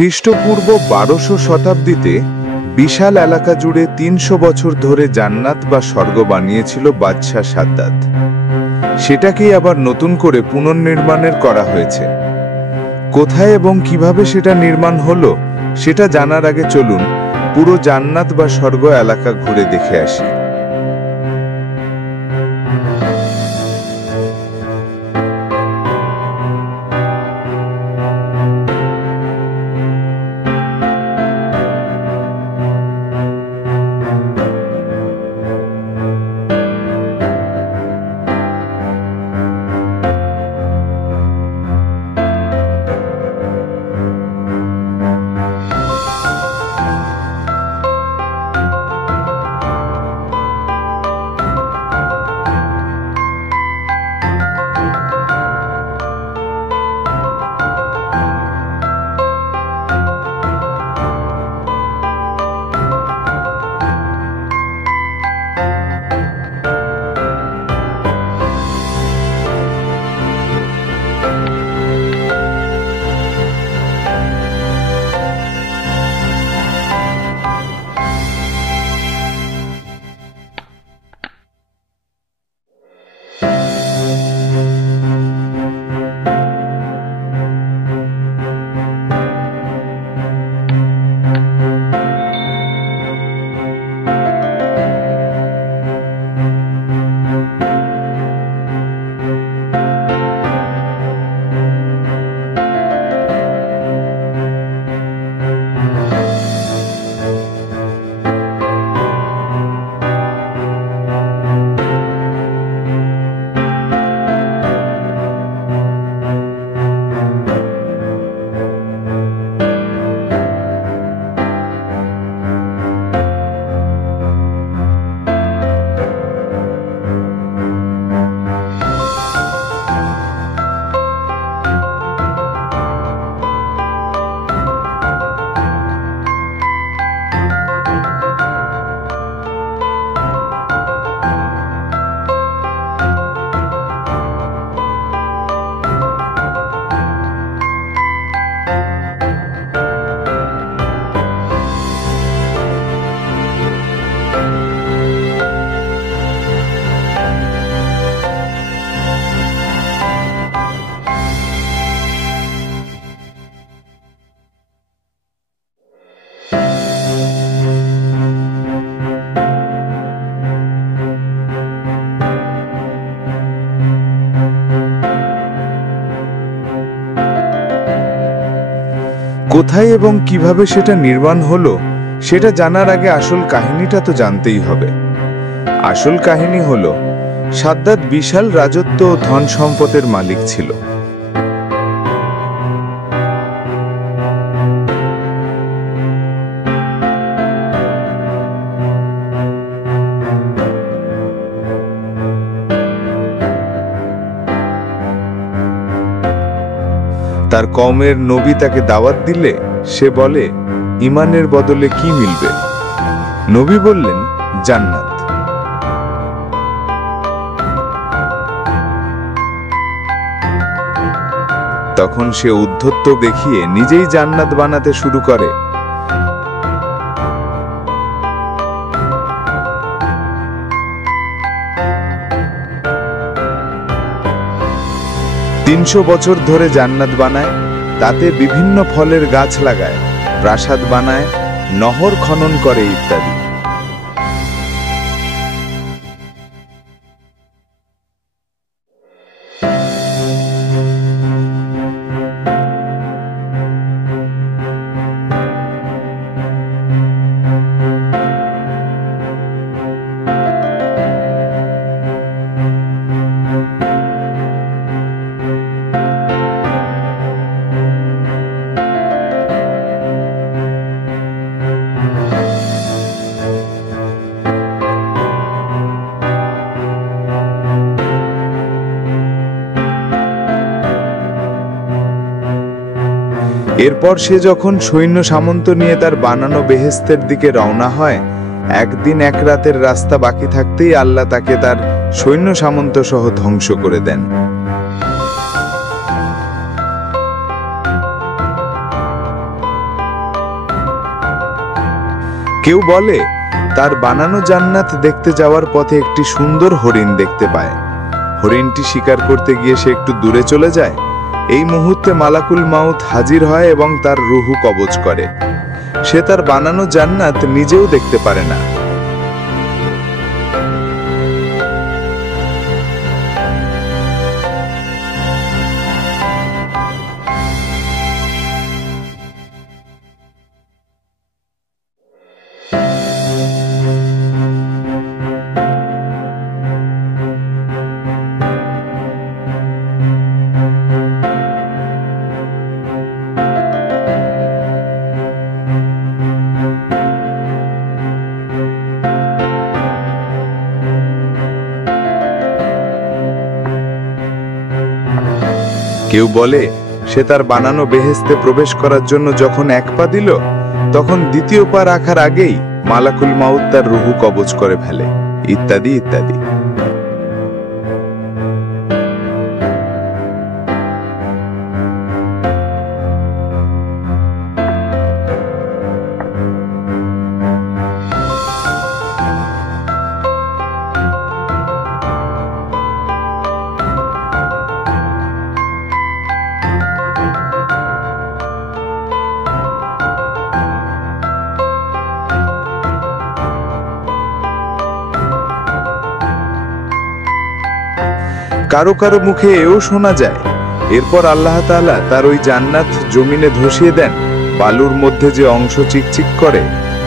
খ্রিস্টপূর্ব 1200 শতাব্দীতে বিশাল এলাকা জুড়ে 300 বছর ধরে জান্নাত বা স্বর্গ বানিয়েছিল বাদশাহ সাদ্দাত। সেটাকেই আবার নতুন করে পুনর্নির্মাণের করা হয়েছে। কোথায় এবং কিভাবে সেটা নির্মাণ হলো সেটা জানার আগে চলুন পুরো জান্নাত বা স্বর্গ এলাকা ঘুরে দেখে আসি। কোথায় এবং কিভাবে সেটা নির্মাণ হলো সেটা জানার আগে আসল কাহিনীটা তো জানতেই হবে। আসল কাহিনী হলো সাদ্দাত বিশাল রাজত্ব ও ধন সম্পদের মালিক ছিল। তার কওমের নবী তাকে দাওয়াত দিলে সে বলে, ঈমানের বদলে কি মিলবে? নবী বললেন, জান্নাত। তখন সে উদ্ধত্ত দেখিয়ে নিজেই জান্নাত বানাতে শুরু করে। তিনশো বছর ধরে জান্নাত বানায়, তাতে বিভিন্ন ফলের গাছ লাগায়, প্রাসাদ বানায়, নহর খনন করে ইত্যাদি। এরপর সে যখন সৈন্য সামন্ত নিয়ে তার বানানো বেহেশতের দিকে রওনা হয়, একদিন এক রাতের রাস্তা বাকি থাকতেই আল্লাহ তাকে তার সৈন্য সামন্ত সহ ধ্বংস করে দেন। কেউ বলে তার বানানো জান্নাত দেখতে যাওয়ার পথে একটি সুন্দর হরিণ দেখতে পায়। হরিণটি শিকার করতে গিয়ে সে একটু দূরে চলে যায়। এই মুহূর্তে মালাকুল মাউত হাজির হয় এবং তার রুহু কবজ করে। সে তার বানানো জান্নাত নিজেও দেখতে পারে না। কেউ বলে সে তার বানানো বেহেশতে প্রবেশ করার জন্য যখন এক পা দিল, তখন দ্বিতীয় পা রাখার আগেই মালাকুল মাউত তার রুহু কবজ করে ফেলে, ইত্যাদি ইত্যাদি। কারো কারো মুখে এও শোনা যায়, এরপর আল্লাহ তাআলা তার ওই জান্নাত জমিনে ধসিয়ে দেন। বালুর মধ্যে যে অংশ চিকচিক করে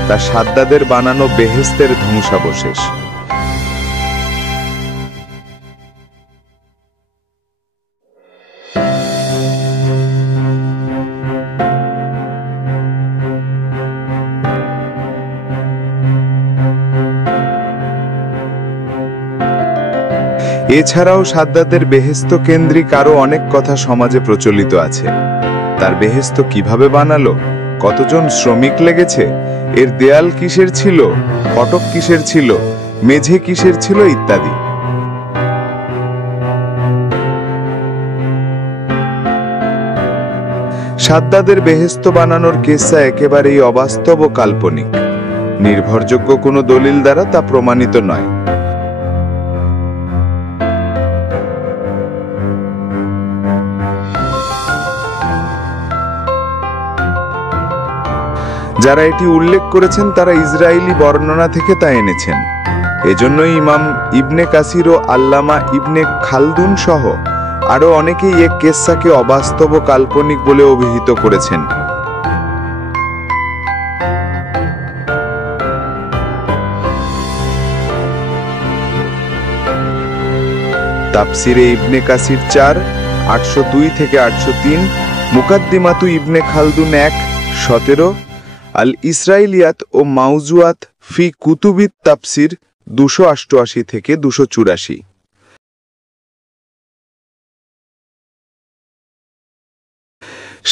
তা সাদ্দাদের বানানো বেহেশতের ধ্বংসাবশেষ। এছাড়াও সাদ্দাদের বেহেশত কেন্দ্রিক আরো অনেক কথা সমাজে প্রচলিত আছে। তার বেহেশত কিভাবে বানালো, কতজন শ্রমিক লেগেছে, এর দেয়াল কিসের ছিল, ফটক কিসের ছিল, মেঝে কিসের ছিল, ইত্যাদি। সাদ্দাদের বেহেশত বানানোর কিসসা একেবারেই অবাস্তব ও কাল্পনিক। নির্ভরযোগ্য কোনো দলিল দ্বারা তা প্রমাণিত নয়। যারা এটি উল্লেখ করেছেন তারা ইসরায়েলি বর্ণনা থেকে তা এনেছেন। এজন্যই ইমাম ইবনে কাসির ও আল্লামা ইবনে খালদুন সহ আরো অনেকেই এক কিসসাকে অবাস্তব ও কাল্পনিক বলে অভিহিত করেছেন। তাফসিরে ইবনে কাসির 4, 802 থেকে 803, মুকাদ্দিমাতু ইবনে খালদুন 1, 17, আল ইসরাইলিয়াত ও মাউজুয়াত ফি কুতুবিত তাফসির 288 থেকে 284।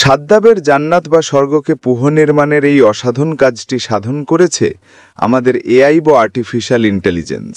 সাদ্দাবের জান্নাত বা স্বর্গকে পুনর্নির্মাণের এই অসাধন কাজটি সাধন করেছে আমাদের এআই বা আর্টিফিশিয়াল ইন্টেলিজেন্স।